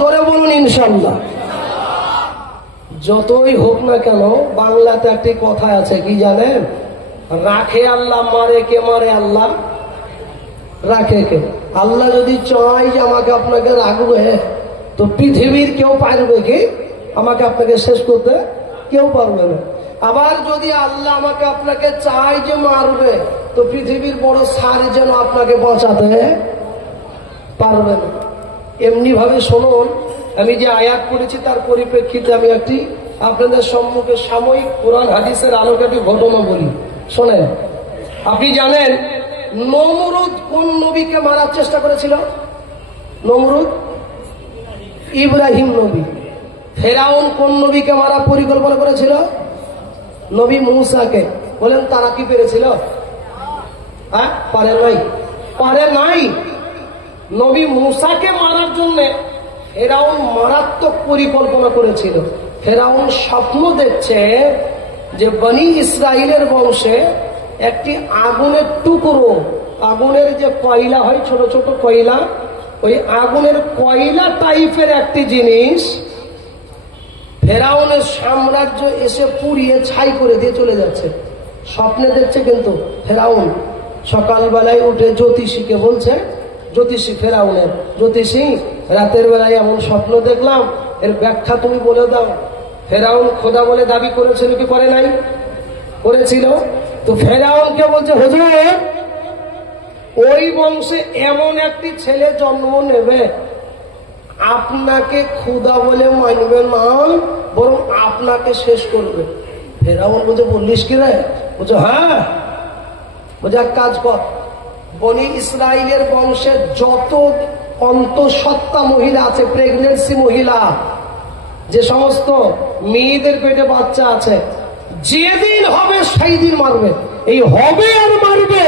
জোরে বলুন ইনশাআল্লাহ। যতই হোক না কেন, বাংলাতে একটি কথা আছে, কি জানেন? রাখে আল্লাহ, মারে কে? মারে আল্লাহ, রাখে কে? আল্লাহ যদি চায় যে আমাকে আপনাকে রাখবে, তো পৃথিবীর কেউ পারবে কি আমাকে আপনাকে শেষ করতে? কেউ পারবে না। আবার যদি আল্লাহ আমাকে আপনাকে চায় যে মারবে, তো পৃথিবীর বড় সার্জন আপনাকে বাঁচাতে পারবে না। এমনি ভাবে শুনুন, আমি যে আয়াত পড়েছি তার পরিপ্রেক্ষিতে আমি একটি আপনাদের সম্মুখে সাময়িক কোরআন হাদিসের আলোকে একটি ঘটনা বলি, শোনেন। আপনি জানেন নমরুদ কোন নবীকে মারার চেষ্টা করেছিল? নমরুদ ইব্রাহিম নবী। ফেরাউন কোন নবীকে মারার পরিকল্পনা করেছিল? নবী মূসাকে। বলেন তারা কি পেরেছিল? হ্যাঁ, পারে নাই, পারে নাই। নবী মূসাকে মারার জন্য ফেরাউন মারাত্মক পরিকল্পনা করেছিল। ফেরাউন স্বপ্ন দেখছে যে বনি ইসরাইলের বংশে একটি আগুনের টুকরো, আগুনের যে কয়লা হয়, ছোট ছোট কয়লা, ওই আগুনের কয়লা টাইপের একটি জিনিস ফেরাউনের সাম্রাজ্য এসে পুড়িয়ে ছাই করে দিয়ে চলে যাচ্ছে। স্বপ্নে দেখছে কিন্তু ফেরাউন। সকালবেলায় উঠে জ্যোতিষীকে বলছে, জ্যোতিষী ফেরাউনের, জ্যোতিষী রাতের বেলায় এমন স্বপ্ন দেখলাম, এর ব্যাখ্যা তুমি বলে দাও। ফেরাউন খোদা বলে দাবি করেছিল কি করে নাই? করেছিল। তো ফেরাউনকে বলছে, হুজুর ওই বংশে এমন একটি ছেলে জন্ম নেবে, আপনাকে খোদা বলে মানবে না, বরং আপনাকে শেষ করবে। ফেরাউন বলছে, বললিস কি রে? বলছে হ্যাঁ। বলছে এক কাজ কর, বনি ইসরাইলের বংশে যত অন্তঃসত্ত্বা মহিলা আছে, প্রেগনেন্সি মহিলা, যে সমস্ত মেয়েদের পেটে বাচ্চা আছে, যেদিন হবে সেই দিন মারবে। এই হবে আর মারবে,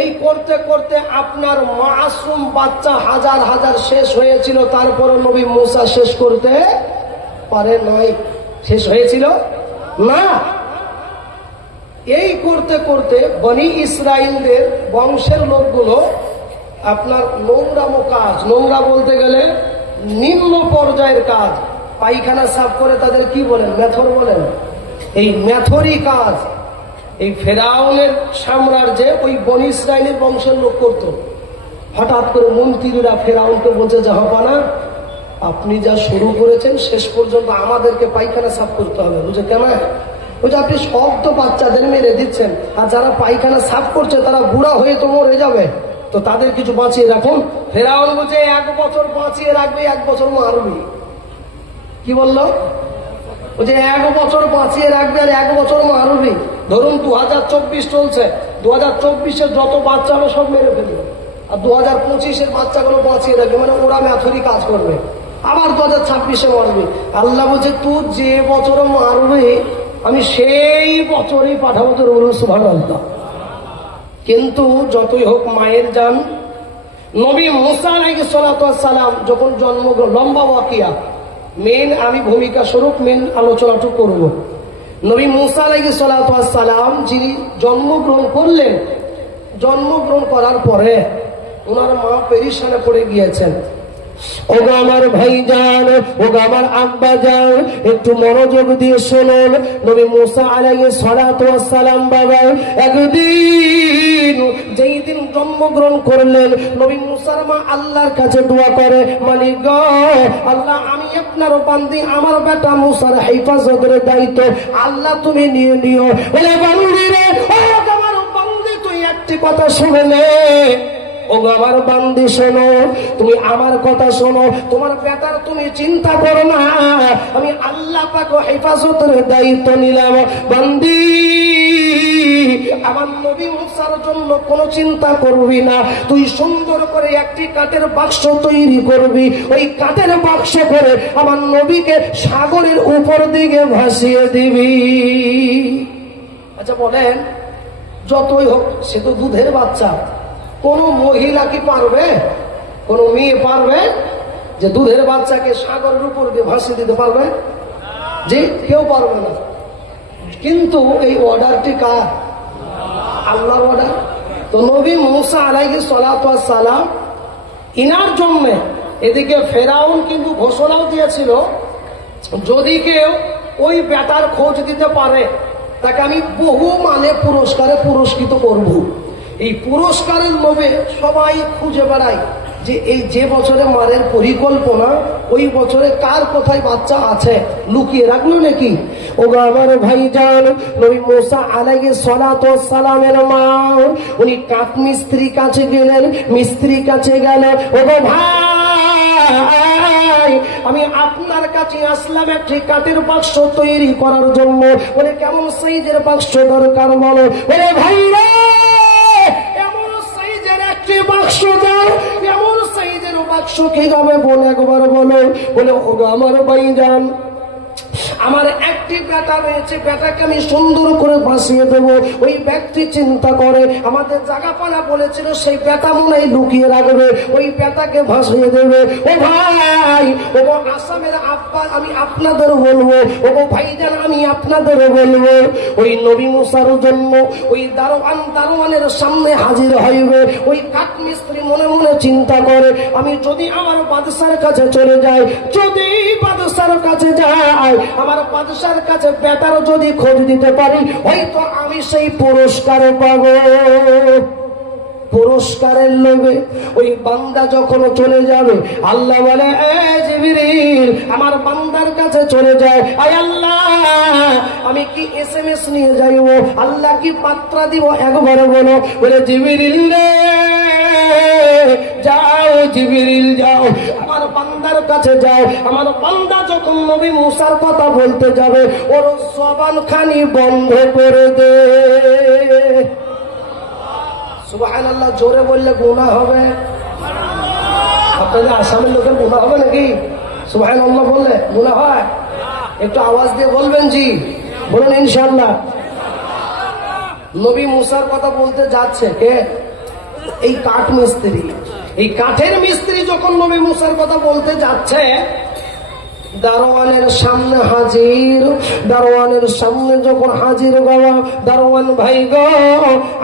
এই করতে করতে আপনার মাসুম বাচ্চা হাজার হাজার শেষ হয়েছিল, তারপর নবী মূসা শেষ করতে পারে নাই। শেষ হয়েছিল না। এই করতে করতে বনি ইসরাইলদের বংশের লোকগুলো আপনার নোংরামো কাজ, নোংরা বলতে গেলে নিম্ন পর্যায়ের কাজ, পায়খানা সাফ করে তাদের কি বলেন? মেথর বলেন। এই মেথরি কাজ এই ফেরাউনের সাম্রাজ্যে ওই বনি ইসরাইলের বংশের লোক করত। হঠাৎ করে মন্ত্রীরা ফেরাউনকে বলছে, জাহাপানা আপনি যা শুরু করেছেন শেষ পর্যন্ত আমাদেরকে পায়খানা সাফ করতে হবে। বুঝে কেন? বুঝে আপনি সব তো বাচ্চাদের মেরে দিচ্ছেন, আর যারা পায়খানা সাফ করছে তারা বুড়া হয়ে তো মরে যাবে, তো তাদের কিছু বাঁচিয়ে রাখুন। ফেরাউন বলছে 1 বছর বাঁচিয়ে রাখবে, 1 বছর মারবি। কি বললো? বলছে 1 বছর বাঁচিয়ে রাখবে আর 1 বছর মারবি। ধরুন 2024 চলছে, 2024-এর যত বাচ্চা হবে সব মেরে ফেলবে, আর 2025-এর বাচ্চাগুলো বাঁচিয়ে রাখবে, মানে ওরা ম্যাথরি কাজ করবে। আবার 2026-এ মারবে। আল্লাহ বলছে তুই যে বছর মারবে আমি সেই বছরই পাঠাবো তোর। বলুন সুবহানাল্লাহ। কিন্তু যতই হোক মায়ের জান, নবী মূসা আলাইহিস সালাতু ওয়াস সালাম যখন জন্মগ্রহণ, লম্বা ওয়াকিয়া, মেন আমি ভূমিকা স্বরূপ মেন আলোচনাটুকু করব। নবী মূসা আলাইহিস সালাতু ওয়াস সালাম যিনি জন্মগ্রহণ করলেন, জন্মগ্রহণ করার পরে ওনার মা পেরেশানে পড়ে গিয়েছেন। ওগো আমার ভাইজান, ওগো আমার আব্বা জান, একটু মনোযোগ দিয়ে শুনুন। নবী মূসা আলাইহিস সালাতু ওয়াস সালাম বাবা একদিন যেই দিন জন্মগ্রহণ করলেন, নবী মূসার মা আল্লাহর কাছে দোয়া করে, মালিক গো আল্লাহ, আমি আপনার বান্দি, আমার বেটা মূসার হেফাজতের দায়িত্ব আল্লাহ তুমি নিয়ে নিও। বলে বান্দি রে, ও আমার বান্দি তুই একটি কথা শুনে নে। ওগো আমার বান্দি শোনো, তুমি আমার কথা শোনো, তোমার বেটার তুমি চিন্তা করো না, আমি আল্লাহ পাক হেফাজতের দায়িত্ব নিলাম। বান্দি আমার নবী মূসার জন্য কোনো চিন্তা করবি না, তুই সুন্দর করে একটি কাঠের বাক্স তৈরি করবি, ওই কাঠের বাক্স করে আমার নবীকে সাগরের উপর দিকে ভাসিয়ে দিবি। আচ্ছা বলেন, যতই হোক সে তো দুধের বাচ্চা, কোন মহিলা কি পারবে, কোন মেয়ে পারবে যে দুধের বাচ্চাকে সাগরের উপর দিয়ে ভাসিয়ে দিতে পারবে? যে কেউ পারবে না। কিন্তু এই অর্ডারটি কার? আল্লাহর অর্ডার। তো নবী মূসা আলাইহিস সালাতু ওয়াস সালাম ইনার জন্য এদিকে ফেরাউন কিন্তু ঘোষণাও দিয়েছিল, যদি কেউ ওই বেটার খোঁজ দিতে পারে তাকে আমি বহু মানে পুরস্কারে পুরস্কৃত করব। এই পুরস্কারের লোভে সবাই খুঁজে বেড়ায় যে এই যে বছরে মারের পরিকল্পনা, ওই বছরে কার কোথায় বাচ্চা আছে, লুকিয়ে রাখলো নাকি। ওগো আমার ভাইজান, নবী মুসা আলাইহিস সালাতু ওয়াস সালামের মা উনি কাঠ মিস্ত্রি কাছে গেলেন, মিস্ত্রি কাছে গেল, ওগো ভাই আমি আপনার কাছে আসলাম একটি কাঠের বাক্স তৈরি করার জন্য। বলে কেমন সাইজের বাক্স দরকার বলো। বলে ভাই রে এমন সাইজের একটি বাক্স দাও, এমন সাইজের বাক্স কি হবে বলে একবার বলো। বলে ওগো আমার ভাইজান, আমার একটি বেটা রয়েছে, বেটাকে আমি সুন্দর করে বাঁচিয়ে দেবো। ওই ব্যক্তি চিন্তা করে আমাদের জাগাপানা বলেছিল সেই বেটা মনে লুকিয়ে রাখবে, ওই বেটাকে ভাসিয়ে দেবে। ও ভাই, ও আসামের আব্বা আমি আপনাদের বলবো, ও ভাইজান আমি আপনাদের বলবো, ওই নবী মুসার জন্য ওই দারোয়ানের সামনে হাজির হইবে। ওই কাঠ মিস্ত্রি মনে মনে চিন্তা করে আমি যদি আমার বাদশার কাছে চলে যাই, যদি বাদশার কাছে যাই, আমার বাদশার কাছে বেটার যদি খোঁজ দিতে পারি, হয়তো আমি সেই পুরস্কার পাবো। পুরস্কারের লোভে ওই বান্দা যখন চলে যাবে, আল্লাহ বলে এ জিবরিল আমার বান্দার কাছে চলে যায়। আয় আল্লাহ আমি কি SMS নিয়ে যাইব, আল্লাহ কি পাত্রা দিব, একবারে বলো। বলে জিবরিল রে যাও, জিবরিল যাও আমার বান্দার কাছে যাও। আমার বান্দা যখন নবী মুসার কথা বলতে যাবে, ওর জবান খানি বন্ধ করে দে। সুবহানাল্লাহ জোরে বললে গুনাহ হবে। আপনাদের আসামের লোকের গুনাহ হবে নাকি? সুবহানাল্লাহ বললে গুনাহ হয়? একটু আওয়াজ দিয়ে বলবেন জি, বলুন ইনশাআল্লাহ। নবী মুসার কথা বলতে যাচ্ছে কে? এই কাঠ মিস্ত্রি। এই কাঠের মিস্ত্রি যখন নবী মুসার কথা বলতে যাচ্ছে, দারোয়ানের সামনে হাজির। দারোয়ানের সামনে যখন হাজির, বাবা দারোয়ান ভাই গো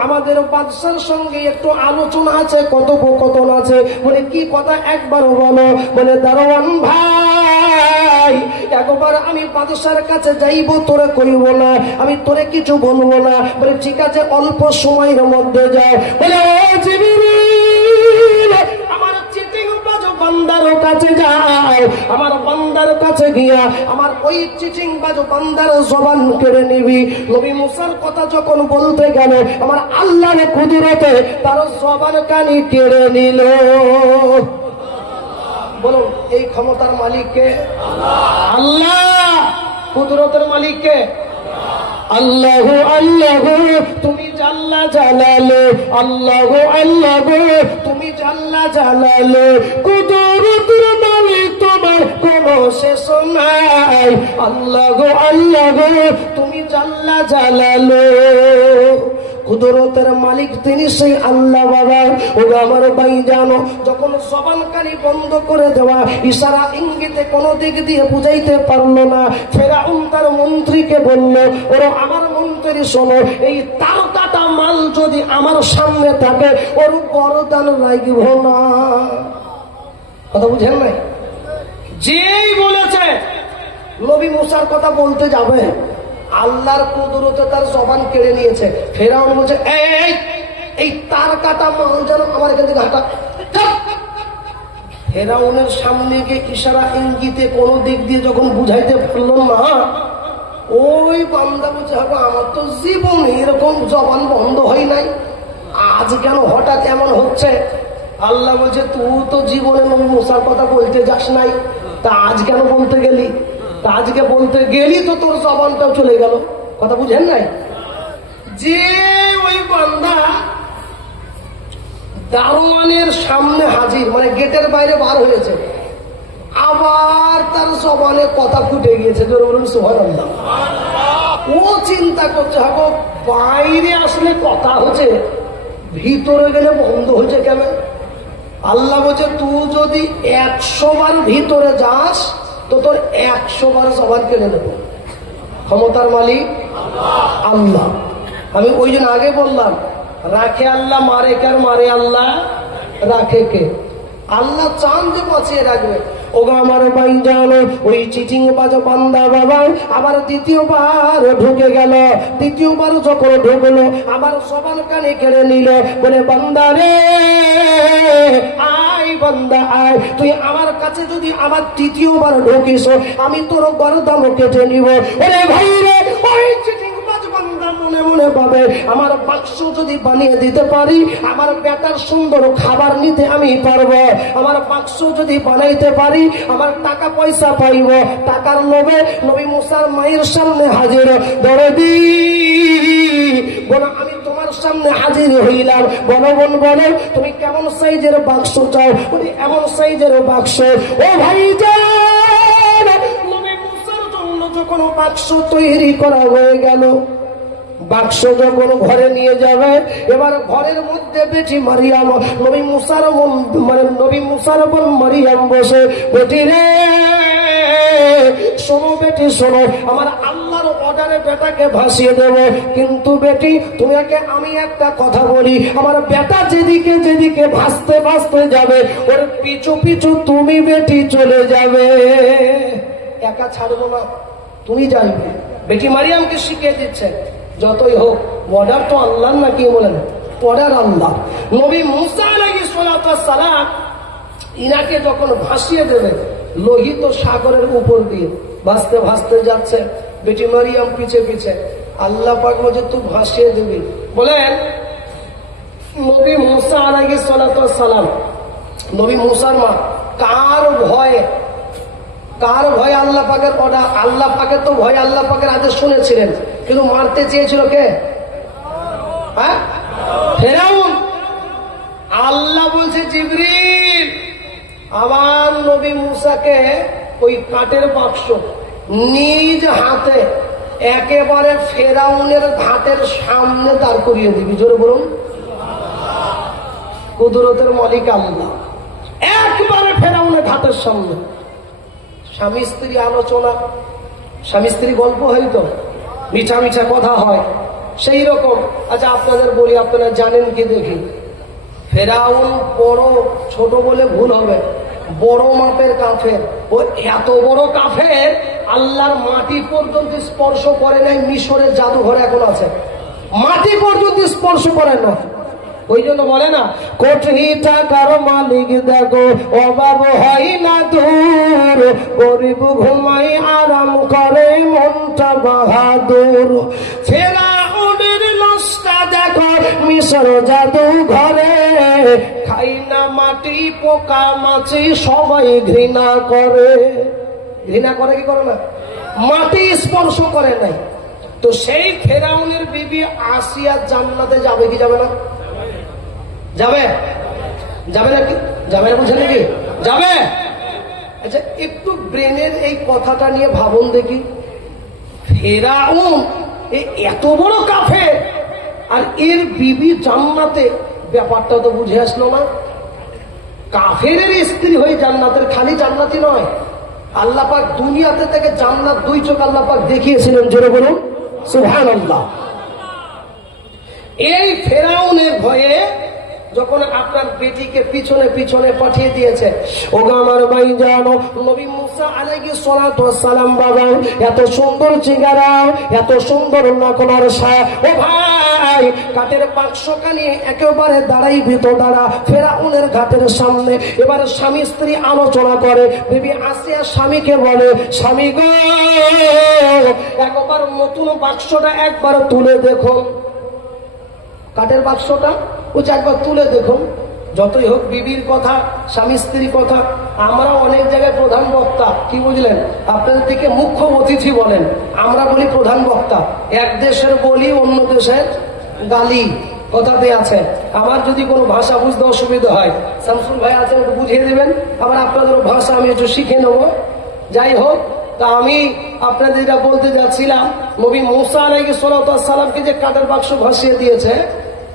আমাদের বাদশার সঙ্গে একটু আলোচনা আছে, কথোপকথন আছে। বলে কি কথা একবার বলো। বলে দারোয়ান ভাই একবার আমি বাদশার কাছে যাইব, তোরে কইব না, আমি তোরে কিছু বলবো না। বলে ঠিক আছে অল্প সময়ের মধ্যে যায়। বলে ও জিবরিল আমার চিটিং বাজ বান্দার কাছে যায়, আমার বান্দার কাছে গিয়া আমার ওই চিটিং বাজ বান্দার জবান কেড়ে নিবি। নবী মুসার কথা যখন বলতে গেল, আমার আল্লাহর কুদরতে তার জবান কানি কেড়ে নিল। বলুন এই ক্ষমতার মালিক কে? আল্লাহ। কুদরতের মালিক কে? আল্লাহ। আল্লাহ তুমি জাল্লা জালালে, আল্লাহ আল্লাহ তুমি জাল্লা জালালে, কুদরতের মালিক তোমার কোনো শেষ নাই। আল্লাহ আল্লাহ তুমি জাল্লা জালালে। কুদরতের মালিক তিনি সেই আল্লাহ। বাবা ও আমার ভাই জানো, যখন জবানকারী বন্ধ করে দেওয়া, ইশারা ইঙ্গিতে কোনো দিক দিয়ে বুঝাইতে পারলো না, ফেরাউন তার মন্ত্রীকে বলল, ওরা আমার মন্ত্রী শোনো, এই তার কাটা মাল যদি আমার সামনে থাকে ওর গরদান রাখব না। কথা বুঝেন নাই? যেই বলেছে নবী মুসার কথা বলতে যাবে, আল্লাহর কুদরতে তার জবান কেড়ে নিয়েছে। ফেরাউন বলছে এই তার কাটা মাল যেন আমার এখান থেকে হাঁটা। ফেরাউনের সামনে গিয়ে ইশারা ইঙ্গিতে কোনো দিক দিয়ে যখন বুঝাইতে পারল না, ওই বান্দা বলছে আমার তো জীবনে এরকম জবান বন্ধ হয় নাই, আজ কেন হঠাৎ এমন হচ্ছে। আল্লাহ বলছে তুই তো জীবনে নবী মুসার কথা বলতে যাস নাই, তা আজ কেন বলতে গেলি? তা আজকে বলতে গেলি তো তোর জবানটাও চলে গেল। কথা বুঝেন নাই? যে ওই বান্দা দারোয়ানের সামনে হাজির, মানে গেটের বাইরে বার হয়েছে, আবার তার জবানে কথা ফুটে গিয়েছে। বলুন সুবহানাল্লাহ। ও চিন্তা করছে হবে বাইরে আসলে কথা হচ্ছে, ভিতরে গেলে বন্ধ হয়েছে কেন? আল্লাহ বলছে তুই যদি 100 বার ভিতরে যাস তো তোর 100 বার জবান কেড়ে নেব। ক্ষমতার মালিক আল্লাহ। আমি ওই জন্য আগে বললাম, রাখে আল্লাহ, মারে কার? মারে আল্লাহ, রাখে কে? আল্লাহ চান যে বাঁচিয়ে রাখবে। ওগো আমার ভাই জানো, ওই চিটিং বাজ বান্দা বাবা আবার দ্বিতীয়বার ঢুকে গেল। দ্বিতীয়বার যখন ঢুকলো আবার সবার কানে কেড়ে নিল, বলে বান্দা রে আয়, বান্দা আয়, তুই আমার কাছে যদি আবার তৃতীয়বার ঢুকিস আমি তোর গর্দান কেটে নিব। ওরে ভাই রে, ওই চিটিং বাজ বান্দা মনে মনে ভাবে আমার বাক্স যদি বানিয়ে দিতে পারি আমার বেটার সুন্দর খাবার নিতে আমি পারবো, আমার বাক্স যদি বানাইতে পারি আমার টাকা পয়সা পাইব। টাকার লোভে নবী মুসার মায়ের সামনে হাজির। দরদি বলো আমি তোমার সামনে হাজির হইলাম, বলো বোন বলো তুমি কেমন সাইজের বাক্স চাও? বলি এমন সাইজের বাক্স। ও ভাই জান, নবী মুসার জন্য যখন বাক্স তৈরি করা হয়ে গেল, বাক্স যখন ঘরে নিয়ে যাবে, এবার ঘরের মধ্যে বেটি মারিয়াম নবী মুসার নবী মুসার বোন মারিয়াম বসে, বেটি রে শোনো, বেটি শোনো, আমার আল্লাহর অর্ডারে বেটাকে ভাসিয়ে দেব, কিন্তু বেটি তোমাকে আমি একটা কথা বলি, আমার বেটা যেদিকে যেদিকে ভাসতে ভাসতে যাবে ওর পিছু পিছু তুমি বেটি চলে যাবে, একা ছাড়বো না, তুমি যাইবে। বেটি মারিয়ামকে শিখিয়ে দিচ্ছে যতই হোক অর্ডার তো আল্লাহ, না কি বলেন, অর্ডার আল্লাহ। নবী মুসা আলাইহিস সালাম ইনাকে যখন ভাসিয়ে দেবে লোহিত সাগরের উপর দিয়ে ভাসতে ভাসতে যাচ্ছে, বেটি মারিয়াম পিছে পিছে, আল্লাহ পাক বলে তুই ভাসিয়ে দিবি। বলেন নবী মুসা আলাইহিস সালাম, নবী মুসার মা কার ভয়ে আল্লাহ পাকের অর্ডার, আল্লাহ পাকের তো ভয়, আল্লাহ পাকের আদেশ শুনেছিলেন, কিন্তু মারতে চেয়েছিল কে? হ্যাঁ, ফেরাউন। আল্লাহ বলছে জিবরিল আমার নবী মুসাকে ওই কাঠের বাক্স নিজ হাতে একেবারে ফেরাউনের ঘাটের সামনে দাঁড় করিয়ে দিবি। জোরে বলুন, কুদরতের মালিক আল্লাহ, একবারে ফেরাউনের ঘাটের সামনে। স্বামী স্ত্রী আলোচনা, স্বামী স্ত্রী গল্প হয়তো মিঠা মিঠা কথা হয় সেই রকম। আচ্ছা আপনাদের বলি, আপনারা জানেন কি দেখি, ফেরাউন বড়, ছোট বলে ভুল হবে, বড় মাপের কাফের। ও এত বড় কাফের আল্লাহর মাটি পর্যন্ত স্পর্শ করে নাই, মিশরের জাদুঘর এখন আছে, মাটি পর্যন্ত স্পর্শ করে না। ওই জন্য বলে না কোটি টাকার মালিক দেখো অভাব হয় না দূর, গরিব ঘুমাই আরাম করে মনটা বাহাদুর। ফেরাউনের লাশটা দেখো মিশর জাদু ঘরে, খাই না মাটি পোকা মাছি সবাই ঘৃণা করে। ঘৃণা করে কি করে না? মাটি স্পর্শ করে নাই। তো সেই ফেরাউনের বিবি আসিয়া জান্নাতে যাবে কি যাবে না? যাবে, যাবে নাকি? যাবে না, বুঝে নাকি? যাবে। আচ্ছা একটু ব্রেনের এই কথাটা নিয়ে ভাবুন দেখি, ফেরাউন এত বড় কাফের আর এর বিবি জান্নাতে, ব্যাপারটা তো বুঝে আসলো না। কাফের স্ত্রী হয়ে জান্নাতের, খালি জান্নাতি নয়, আল্লাহ পাক দুনিয়াতে থেকে জান্নাত দুই চোখ আল্লাহ পাক দেখিয়েছিলেন। জোরে বলুন সুবহানাল্লাহ। এই ফেরাউনের ভয়ে যখন আপনার বেটিকে পিছনে পিছনে পাঠিয়ে দিয়েছে, ওগো আমার ভাই জানো, নবী মুসা আলাইহিস সালাম বাবা এত সুন্দর চেহারা, এত সুন্দর নাকনার সা, ও ভাই কাঠের বাক্সখানি একেবারে দাঁড়াই ভিতর দাঁড়া ফেরাউনের ঘাটের সামনে। এবার স্বামী স্ত্রী আলোচনা করে, বিবি আসিয়া স্বামীকে বলে, স্বামী গো একবার নতুন বাক্সটা একবার তুলে দেখো, কাঠের বাক্সটা ওই একবার তুলে দেখুন। যতই হোক বিবির কথা, স্বামী স্ত্রীর কথা, আমরা অনেক জায়গায় প্রধান বক্তা, কি বুঝলেন, আপনাদের থেকে মুখ্য অতিথি বলেন, আমরা বলি প্রধান বক্তা। এক দেশের বলি অন্য দেশের গালি, কথাতে আছে। আমার যদি কোনো ভাষা বুঝতে অসুবিধা হয়, শামসুল ভাই আছেন একটু বুঝিয়ে দেবেন, আবার আপনাদেরও ভাষা আমি একটু শিখে নেব। যাই হোক, তা আমি আপনাদের যেটা বলতে যাচ্ছিলাম, নবী মুসা আলাইহিস সালামকে যে কাঠের বাক্স ভাসিয়ে দিয়েছে,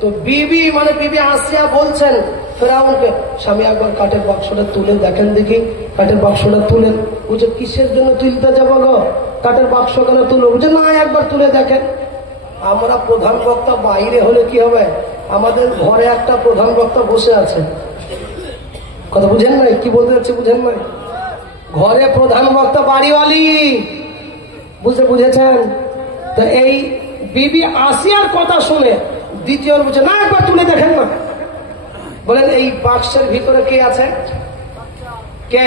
তো বিবি মানে বিবি আসিয়া বলছেন ফেরাউনকে, স্বামী একবার কাঠের বাক্সটা তুলে দেখেন দেখি। কাঠের বাক্সটা তুলেন। বুঝে কিসের জন্য তুলতে যাবো গো, কাঠের বাক্স কেন তুলো? বুঝে না, একবার তুলে দেখেন। আমরা প্রধান বক্তা বাইরে হলে কি হবে, আমাদের ঘরে একটা প্রধান বক্তা বসে আছে, কথা বুঝেন নাই? কি বলতে যাচ্ছে বুঝেন নাই? ঘরে প্রধান বক্তা বাড়িওয়ালি, বুঝেছেন? তো এই বিবি আসিয়ার কথা শুনে দ্বিতীয় বলছে না, একবার তুলে দেখেন না। বলেন এই বাক্সের ভিতরে কে আছে? কে?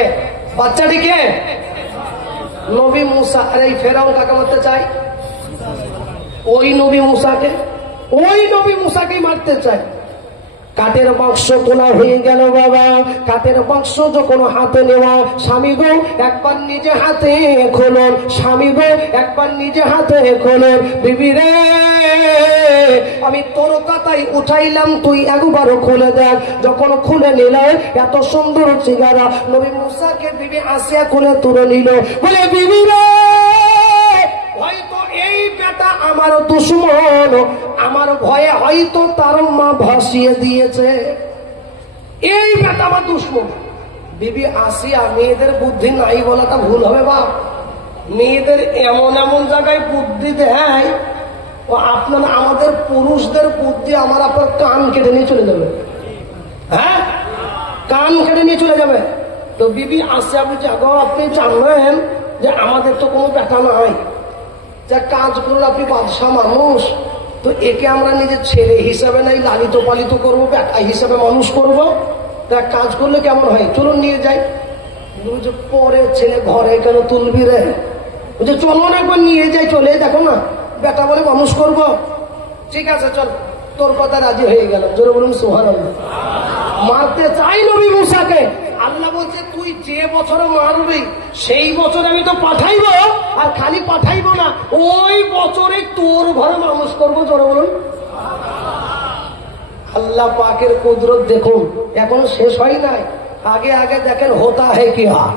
বাচ্চাটি কে? নবী মুসা। আর এই ফেরাউন কাকে মারতে চাই? ওই নবী মুসাকেই মারতে চাই। কাঠের বাক্স তোলা হয়ে গেল বাবা। কাঠের বাক্স যখন হাতে নেওয়া, স্বামী গো একবার নিজে হাতে খোলো, স্বামী গো একবার নিজে হাতে খোলো। বিবি রে, আমি তোর কথাই উঠাইলাম, তুই একবারও খুলে দেখ। যখন খুলে নিল, এত সুন্দর চেহারা নবী মুসাকে বিবি আসিয়া খুলে তুলে নিল। বলে বিবি রে, হয়তো এই বেটা আমার দুশ্মন, আমার ভয়ে হয়তো তার মা ভাসিয়ে দিয়েছে। এই বেটা আমার দুশ্মন। বিবি আসিয়া, মেয়েদের বুদ্ধি নাই বলাটা ভুল হবে বাপ। মেয়েদের এমন এমন জায়গায় বুদ্ধি দেয়, ও আপনার আমাদের পুরুষদের বুদ্ধি আমার আপনার কান কেটে নিয়ে চলে যাবে। হ্যাঁ, কান কেটে নিয়ে চলে যাবে। তো বিবি আসিয়া বলছে, আপনি জানবেন যে আমাদের তো কোনো বেটা নাই, যা কাজ করুন, আপনি বাদশাহ মানুষ, তো একে আমরা নিজের ছেলে হিসাবে নাই লালিত পালিত করবো, বেটা হিসাবে মানুষ করবো। তা কাজ করলে কেমন হয়, চলুন নিয়ে যাই। পরে ছেলে ঘরে কেন তুলবি রে? চলো না একবার নিয়ে যাই, চলে দেখো না, বেটা বলে মানুষ করবো। ঠিক আছে চল, তোর কথা রাজি হয়ে গেল। জোরে বলুন সুবহানাল্লাহ। মারতে চাই নবী মুসাকে। আল্লাহ বলছে তুই যে বছরে মারবি সেই বছর আমি তো পাঠাইবো, আর খালি পাঠাইবো না, ওই বছরে তোর ঘরে মানুষ করবো। জোরে বলুন। আল্লাহ পাকের কুদরত দেখুন, এখন শেষ হয় নাই। আগে আগে দেখেন হোতা হে কি হয়।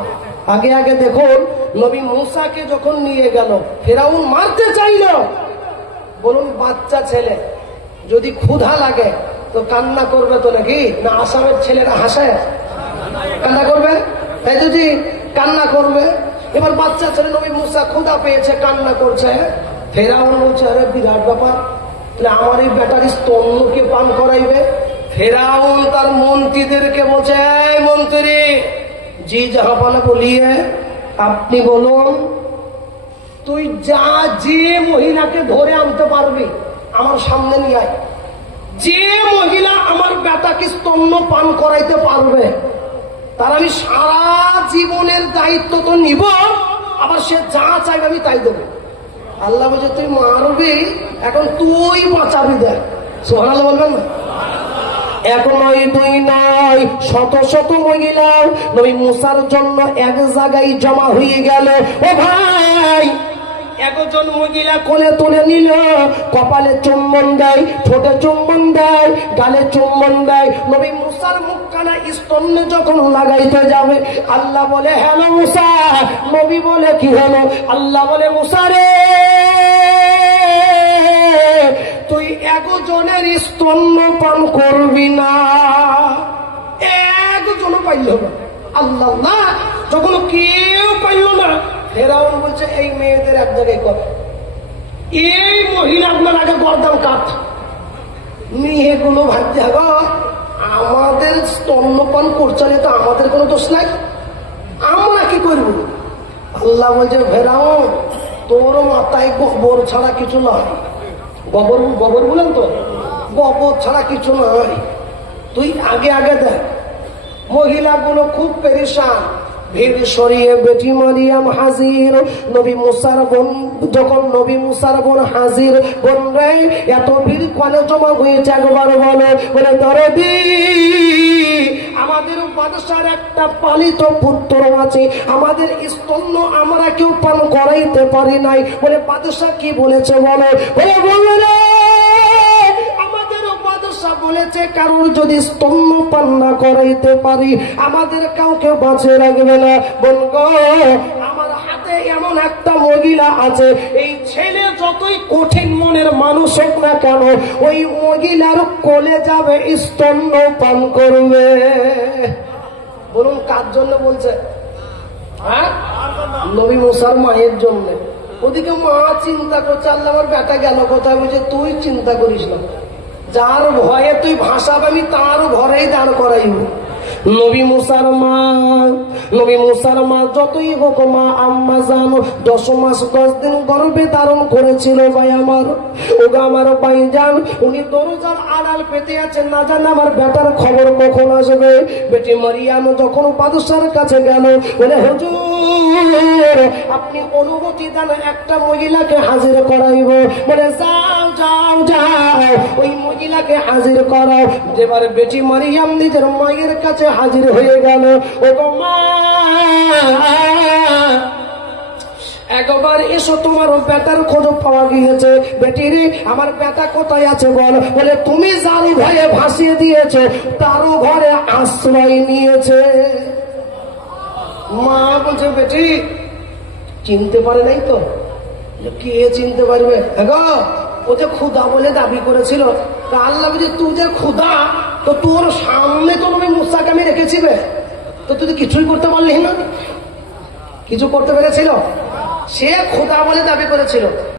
আগে আগে দেখুন, নবী মুসাকে যখন নিয়ে গেল, ফেরাউন মারতে চাইল। বলুন, বাচ্চা ছেলে যদি ক্ষুধা লাগে তো কান্না করবে তো নাকি? না আসামের ছেলেরা হাসে? কান্না করবে, তাই যদি কান্না করবে। এবার বাচ্চা ছেলে নবী মুসা ক্ষুধা পেয়েছে, কান্না করছে। ফেরাউন বলছে, আরে বিরাট ব্যাপার, তাহলে আমার এই ব্যাটারি স্তন্যকে পান করাইবে। ফেরাউন তার মন্ত্রীদেরকে বলছে, এই মন্ত্রী জি জাহাপানা বলিয়ে, আপনি বলুন, তুই যা যে মহিলাকে ধরে আনতে পারবি আমার সামনে নিয়ে আয়। যে মহিলা আমার বেটাকে স্তন্য পান করাইতে পারবে তার আমি সারা জীবনের দায়িত্ব তো নিব, আবার সে যা চাইবে আমি তাই দেবো। আল্লাহ বলছে তুই মারবি, এখন তুই বাঁচাবি। দেখ সুবহানাল্লাহ বলবেন না? এক নয়, দুই নয়, শত শত মহিলা নবী মুসার জন্য এক জায়গায় জমা হয়ে গেল। ও ভাই, একজন মহিলা কোলে তুলে নিল, কপালে চুম্বন দেয়, ঠোঁটে চুম্বন দেয়, গালে চুম্বন দেয়। নবী মুসার মুখখানা স্তন্যে যখন লাগাইতে যাবে, আল্লাহ বলে হ্যালো মুসা। নবী বলে কি হলো? আল্লাহ বলে মুসা রে, তুই একজনের স্তন্য পান করবি না। একজনও পাইল না। আল্লাহ যখন কেউ পাইল না, ফেরাউন বলছে এই মেয়েদের এক জায়গায় কর, এই মহিলাগুলোর আগে গর্দান কাট। মেয়েগুলো ভাবছে আমাদের স্তন্যপান করছে, তো আমাদের কোনো দোষ নাই, আমরা কি করব? আল্লাহ বলছে ফেরাউন, তোর মাথায় গোবর ছাড়া কিছু নয়। গোবর বলেন তো, গোবর ছাড়া কিছু নয়। তুই আগে আগে দেখ। মহিলাগুলো খুব পেরেশান, ভিড় সরিয়ে বেটি মারিয়াম হাজির। নবী মুসার বোন, যখন নবী মুসার বোন হাজির, বোন রে এত ভিড় কলে জমা হয়েছে একবার বলে দরদি, আমাদের বাদশার একটা পালিত পুত্র আছে, আমাদের স্তন্য আমরা কেউ পান করাইতে পারি নাই। বলে বাদশা কি বলেছে বলে বলে বলেছে কারোর যদি স্তন্য পান না করাইতে পারি আমাদের কাউকে বাঁচে রাখবে না। বলব আমার হাতে এমন একটা মহিলা আছে, এই ছেলে যতই কঠিন মনের মানুষ হোক না কেন, ওই মহিলার কোলে যাবে, স্তন্য পান করবে। বলুন কার জন্য বলছে? হ্যাঁ, নবী মুসার মায়ের জন্য। ওদিকে মা চিন্তা করছে, আল্লাহ আমার বেটা গেল কোথায়? বলছে তুই চিন্তা করিস না, যার ভয়ে তুই ভাসাবে আমি তার ঘরেই দাঁড় করাইব। নবী মুসার মা যতই হোক মা আম্মা জানো 10 মাস 10 দিন গর্ভে ধারণ করেছিল ভাই আমার। ওগো আমার ভাইজান, উনি দরজার আড়াল পেতে আছেন, না জানে আমার বেটার খবর কখন আসবে। বেটি মারিয়াম যখন বাদশার কাছে গেল, বলে হুজুর আপনি অনুমতি দেন একটা মহিলাকে হাজির করাইব। বলে যাও যাও যাও, ওই মহিলাকে হাজির করো। যেবার বেটি মারিয়াম নিজের মায়ের কাছে হাজির হয়ে গেল, ওগো মা একবার এসো, তোমার বেটার খোঁজ পাওয়া গিয়েছে। বেটি রে, আমার বেটা কোথায় আছে বল। বলে তুমি যারও ভয়ে ভাসিয়ে দিয়েছো, তারও ঘরে আশ্রয় নিয়েছে। মা বলছে বেটি চিনতে পারে নাই তো? কে চিনতে পারবে? ও যে ক্ষুধা বলে দাবি করেছিল, আল্লাহ বুঝি তুই যে ক্ষুধা, তো তোর সামনে তো নবী মুসাকে আমি রেখেছিবে, তো তুই কিছুই করতে পারলি না। কিছু করতে পেরেছিল? সে ক্ষুধা বলে দাবি করেছিল।